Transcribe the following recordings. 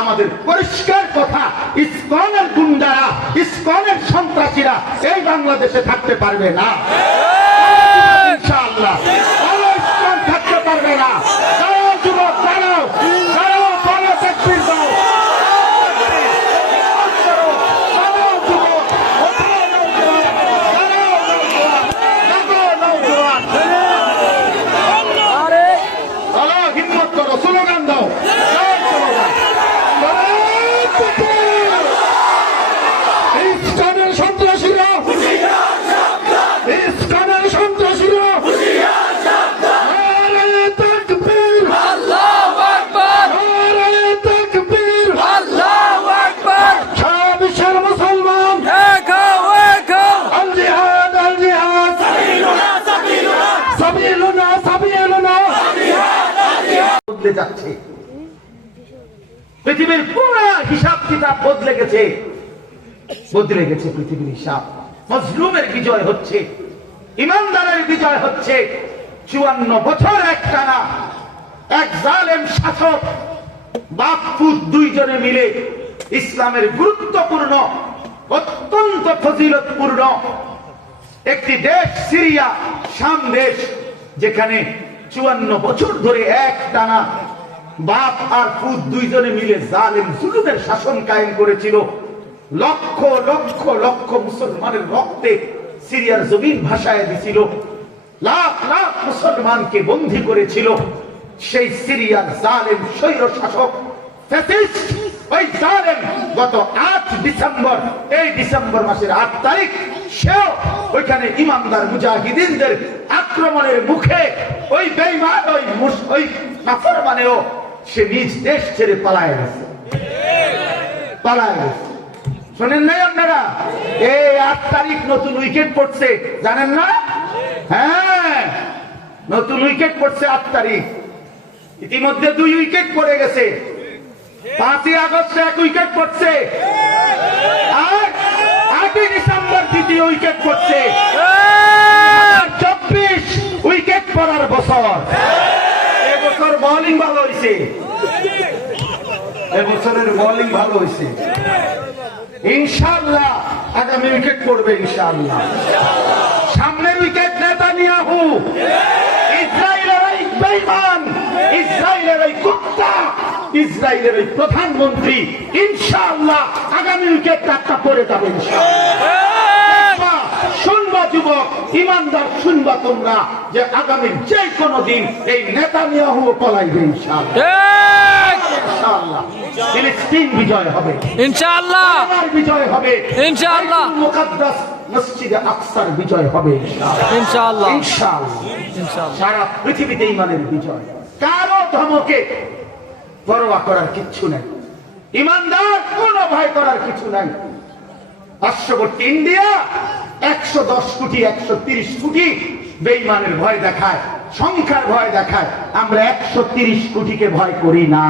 আমাদের পরিষ্কার কথা, ইসকনের গুন্ডারা, ইসকনের সন্ত্রাসীরা এই বাংলাদেশে থাকতে পারবে না ইনশাআল্লাহ। ইসকন থাকতে পারবে না। দাঁড়াও যুবক, দাঁড়াও, দাঁড়াও, বলো তাকবীর দাও। যাচ্ছে পৃথিবীর পুরো হিসাব কিতাব বদলে গেছে পৃথিবীর হিসাব। মজলুমের বিজয় হচ্ছে, ইমানদারের বিজয় হচ্ছে। 54 বছর একটানা এক জালেম শাসক বাপ পুত দুইজনে মিলে ইসলামের গুরুত্বপূর্ণ, অত্যন্ত ফজিলতপূর্ণ একটি দেশ সিরিয়া, শাম দেশ, যেখানে 54 বছর ধরে একটানা বাপ আর পুত দুইজনে মিলে জালেম জুলুমের শাসন কায়েম করেছিল। লক্ষ লক্ষ লক্ষ মুসলমানের রক্তে সিরিয়ার জমিন ভাসায় দিছিল, লাখ লাখ মুসলমানকে বন্দী করেছিল। সেই সিরিয়ার জালেম স্বৈর শাসক ফ্যাসিস্ট ওই জালেম গত 8 ডিসেম্বর, এই ডিসেম্বর মাসের 8 তারিখ সেও ওইখানে ইমানদার মুজাহিদিনদের আক্রমণের মুখে ওই বেঈমান ওই নাফরমানেও সে নিজ দেশ ছেড়ে পালায় গেছে। শোনেন নাই আপনারা? এই 8 তারিখ নতুন উইকেট পড়ছে, জানেন না? হ্যাঁ, নতুন উইকেট পড়ছে 8 তারিখ। ইতিমধ্যে 2 উইকেট পড়ে গেছে। 5ই আগস্ট 1 উইকেট পড়ছে, আর 8ই ডিসেম্বর 2য় উইকেট পড়ছে। 24 উইকেট পড়ার বছর। এবছর বোলিং ভালো হয়েছে, এবছরের বোলিং ভালো হয়েছে। ইনশাআল্লাহ আগামী উইকেট পড়বে ইনশাআল্লাহ। সামনের উইকেট নেতানিয়াহু, ইসরায়েলের এই বেঈমান, ইসরায়েলের এই কুত্তা, ইসরায়েলের এই প্রধানমন্ত্রী ইনশাআল্লাহ আগামী উইকেট একটা পড়ে যাবে ইনশাআল্লাহ। শুনবা যুবক, ইমানদার শুনবা তোমরা, যে আগামী যে কোনো দিন এই নেতানিয়াহু পলাইবে ইনশাআল্লাহ। ফিলিস্তিন বিজয় হবে ইনশাআল্লাহ, বিজয় হবে ইনশাআল্লাহ, মুকদ্দাস মসজিদে আকসার বিজয় হবে ইনশাআল্লাহ, ইনশাআল্লাহ, ইনশাআল্লাহ। সারা পৃথিবীতে ঈমানের বিজয়। কারো ধমকে পরোয়া করার কিচ্ছু নাই, ঈমানদার কোনো ভয় করার কিছু নাই। পার্শ্ববর্তী ইন্ডিয়া 110 কোটি 130 কোটি বেঈমানের ভয় দেখায়, সংখ্যার ভয় দেখায়। আমরা 130 কোটিকে ভয় করি না,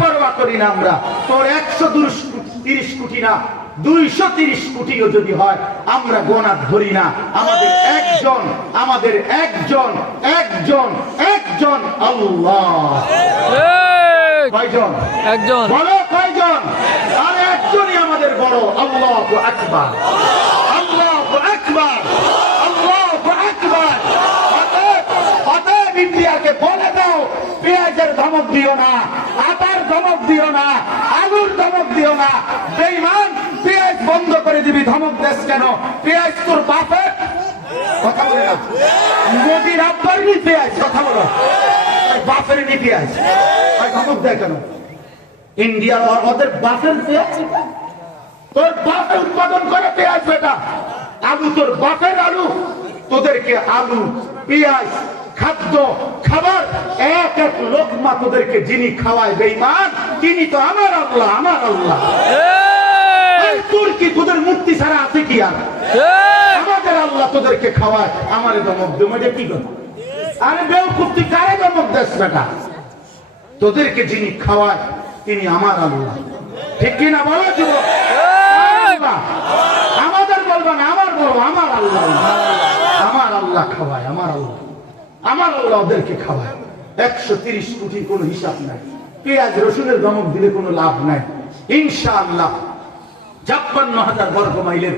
পরোয়া করি না আমরা। তোর 130 কোটি না, 230 কোটিও যদি হয় আমরা গোনা ধরি না। আমাদের একজন আল্লাহ। কয়জন? একজন। বলো কয়জন? আর একজনই আমাদের বড়। আল্লাহু আকবার, আল্লাহু আকবার, আল্লাহু আকবার। অতএব ইন্ডিয়াকে বলে দাও, পেঁয়াজের ধমক দিও না, আটার ধমক দিও না, আলুর ধমক দিও না। বেঈমান, পেঁয়াজ বন্ধ করে দিবি, ধমক দেশ কেন? পেঁয়াজ তোর বাপের, কথা বলে না। মোদির আব্বার নি পেঁয়াজ, কথা বলো, বাপের নি পেঁয়াজ, ধমক দেয় কেন? ইন্ডিয়া ওদের বাপের পেঁয়াজ, তোর বাপের উৎপাদন করে পেঁয়াজ বেটা। আলু তোর বাপের আলু, তোদেরকে আলু পেঁয়াজ খাদ্য খাবার এক এক লোকমা তোদেরকে যিনি খাওয়ায় বেঈমান, তিনি তো আমার আল্লাহ, আমার আল্লাহ। তোর কি তোদের মুক্তি ছাড়া আছে কি আর? আমাদের আল্লাহ তোদেরকে খাওয়ায়, আমারে ধমক দেবো, এটা কি কথা? আরে বেউকুফ, তুই কারে ধমক দেস বেটা? তোদেরকে যিনি খাওয়ায় তিনি আমার আল্লাহ, ঠিক কিনা বলো যুবক? আমাদের বলবা না, আমার বলবো, আমার আল্লাহ, আমার আল্লাহ খাওয়ায়, আমার আল্লাহ, আমার আল্লাহ ওদেরকে খাওয়ায়। 130 কোটির কোন হিসাব নাই। পেঁয়াজ রসুনের ধমক দিলে কোনো লাভ নাই। ইনশাআল্লাহ ৫৬,০০০ বর্গ মাইলের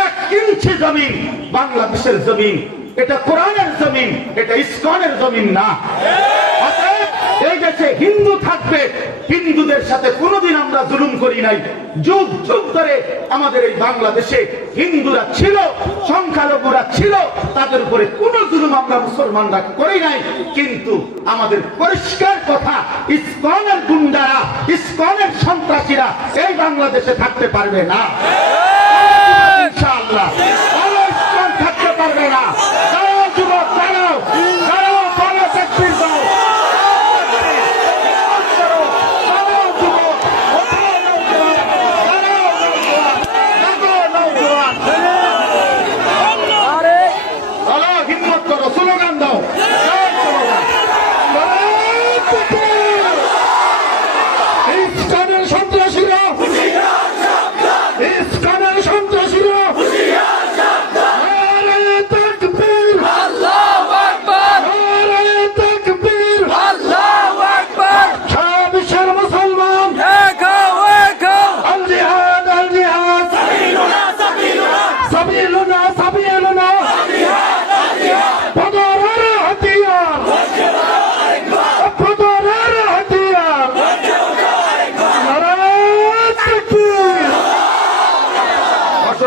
১ ইঞ্চি জমিন বাংলাদেশের জমিন, এটা কোরআনের জমিন, এটা ইসকনের জমিন না। অতএব এই দেশে হিন্দু থাকবে, হিন্দুদের সাথে কোনোদিন আমরা জুলুম করি নাই। যুগ যুগ ধরে আমাদের এই বাংলাদেশে হিন্দুরা ছিল, সংখ্যালঘুরা ছিল, তাদের উপরে কোনো জুলুম আমরা মুসলমানরা করি নাই। কিন্তু আমাদের পরিষ্কার কথা, ইসকনের গুন্ডারা, ইসকনের সন্ত্রাসীরা এই বাংলাদেশে থাকতে পারবে না ইনশাআল্লাহ। ইসকন থাকতে পারবে না। দাঁড়াও যুবক, দাঁড়াও, দাঁড়াও, বলো তাকবীর দাও।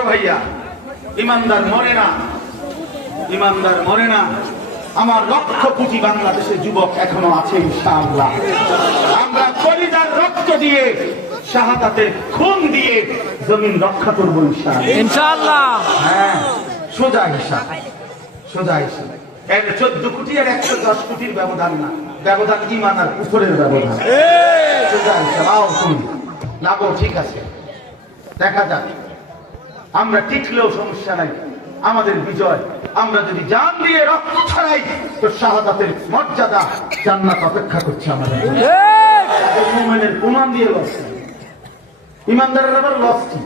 ভাইয়া, ইমানদার মরে না, ইমানদার মরে না। আমার লক্ষ কোটি বাংলাদেশের যুবক এখনো আছে ইনশাআল্লাহ। আমরা কলিজার রক্ত দিয়ে, শাহাদাতের খুন দিয়ে জমিন রক্ষা করবো ইনশাআল্লাহ। হ্যাঁ, সোজা হিসাব, সোজা হিসাব। 14 কোটি আর 110 কোটির ব্যবধান না, ব্যবধান ইমান আর কুফরের ব্যবধান। সোজা হিসাব। আও তুমি লাগো, ঠিক আছে, দেখা যাক। আমরা টিকলেও সমস্যা নাই, আমাদের বিজয়। আমরা যদি জান দিয়ে রক্ত ছড়াই তো শাহাদাতের মর্যাদা জান্নাত অপেক্ষা করছে আমাদের। মুমিনের প্রমাণ দিয়ে লস, ইমানদারের আবার লস কি?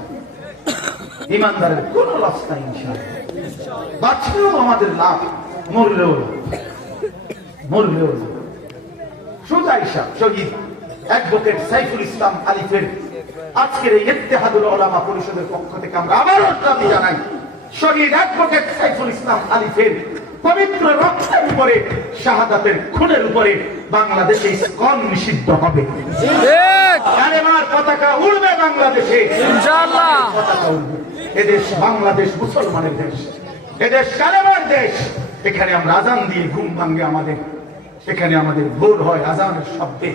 ইমানদারের কোন লস নাই ইনশাআল্লাহ। বাঁচলেও আমাদের লাভ, মরলেও লাভ, মরলেও লাভ। সোজা হিসাব। শহীদ অ্যাডভোকেট সাইফুল ইসলাম আলিফের আজকের এই ইত্তেহাদুল উলামা পরিষদের পক্ষ থেকে আমরা আবারও দাবি জানাই, শহীদ অ্যাডভোকেট সাইফুল ইসলাম আলিফের পবিত্র রক্তের উপরে, শাহাদাতের খুনের উপরে বাংলাদেশে ইসকন নিষিদ্ধ হবে। কালেমার পতাকা উড়বে বাংলাদেশে ইনশাআল্লাহ। পতাকা উড়বে। এদেশ বাংলাদেশ মুসলমানের দেশ, এদেশ কালেমার দেশ। এখানে আমরা আজান দিয়ে ঘুম ভাঙে আমাদের, এখানে আমাদের ভোর হয় আজানের শব্দে।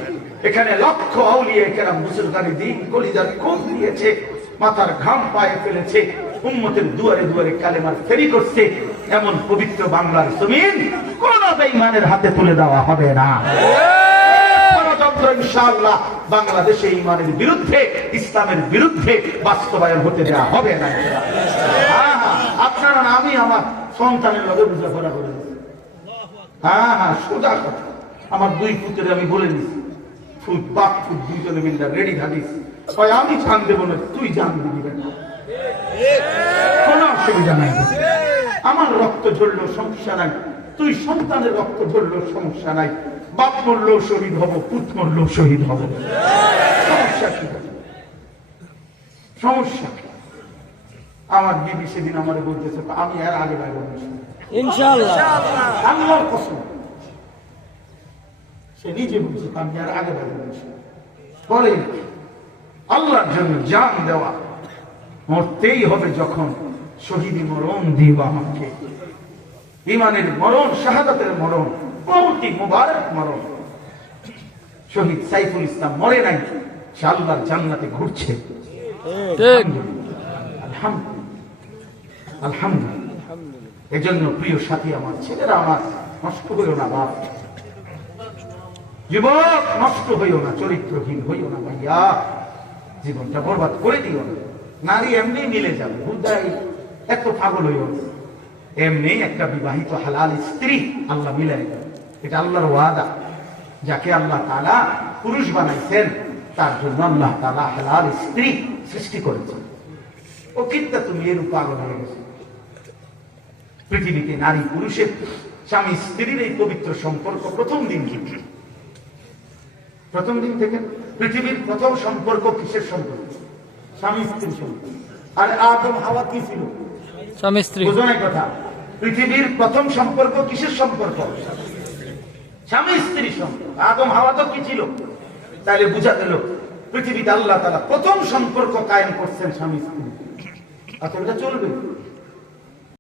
এখানে লক্ষ আউলিয়া কেরাম বুজুর্গানি দিন কলিজার খুন দিয়েছে, মাথার ঘাম পায়ে ফেলেছে, উম্মতের দুয়ারে দুয়ারে কালেমার ফেরি করছে। এমন পবিত্র বাংলার জমিন কোন বেঈমানের হাতে তুলে দেওয়া হবে না। ষড়যন্ত্র ইনশাআল্লাহ বাংলাদেশে ঈমানের বিরুদ্ধে, ইসলামের বিরুদ্ধে বাস্তবায়ন হতে দেওয়া হবে না। আপনারা না, আমি আমার সন্তানের লগে বুঝাপড়া করে দিচ্ছি। হ্যাঁ হ্যাঁ, সোজা কথা। আমার 2 পুত্রে আমি বলে দিচ্ছি, ফুট বাপ ফুট দুইজনে মিলটা রেডি থাকিস। আমি জান দেবো না, তুই জান দিবি না, কোনো অসুবিধা নাই। আমার রক্ত ঝরলেও সমস্যা নাই, তুই সন্তানের রক্ত ঝরলেও সমস্যা নাই। বাপ মরলেও শহীদ হব, পুত মরলেও শহীদ হব, সমস্যা কি? সমস্যা কি? আমার বিবি সেদিন আমার বলতেছে, আমি এর আগে বাইরে ইনশাআল্লাহ, আল্লাহর কসম। সে নিজে বলছে আমি আর আগে বাইরে বলে, আল্লাহর জন্য জান দেওয়া মরতেই হবে। যখন শহীদি মরণ দিব আমাকে, ইমানের মরণ, শাহাদাতের মরণ, পরবর্তী মুবারক মরণ। শহীদ সাইফুল ইসলাম মরে নাই, সে আল্লাহর জান্নাতে ঘুরছে। আলহামদুলিল্লাহ, আলহামদুলিল্লাহ। এজন্য প্রিয় সাথী আমার, ছেলেরা আমার, নষ্ট হইও না বাপ, যুবক নষ্ট হইও না, চরিত্রহীন হইও না ভাইয়া, জীবনটা বরবাদ করে দিও না। নারী এমনি মিলে যাবে, বুঝাই এত পাগল হইও না। এমনি একটা বিবাহিত হালাল স্ত্রী আল্লাহ মিলাই দেবে, এটা আল্লাহর ওয়াদা। যাকে আল্লাহ তাআলা পুরুষ বানাইছেন তার জন্য আল্লাহ তাআলা হালাল স্ত্রী সৃষ্টি করেছেন। ও কিন্তু তুমি এর পাগল হয়ে গেছে। পৃথিবীতে নারী পুরুষের, স্বামী স্ত্রীর এই পবিত্র সম্পর্ক প্রথম দিন কি প্রথম দিন থেকে পৃথিবীর প্রথম সম্পর্ক কিসের সম্পর্ক? স্বামী স্ত্রীর সম্পর্ক। আর আদম হাওয়া কি ছিল? স্বামী স্ত্রী। বুঝো না কথা? পৃথিবীর প্রথম সম্পর্ক কিসের সম্পর্ক? স্বামী স্ত্রীর সম্পর্ক। আদম হাওয়া তো কি ছিল? তাহলে বুঝা গেল পৃথিবীতে আল্লাহ তাআলা প্রথম সম্পর্ক কায়েম করছেন স্বামী স্ত্রী। আর এটা চলবে।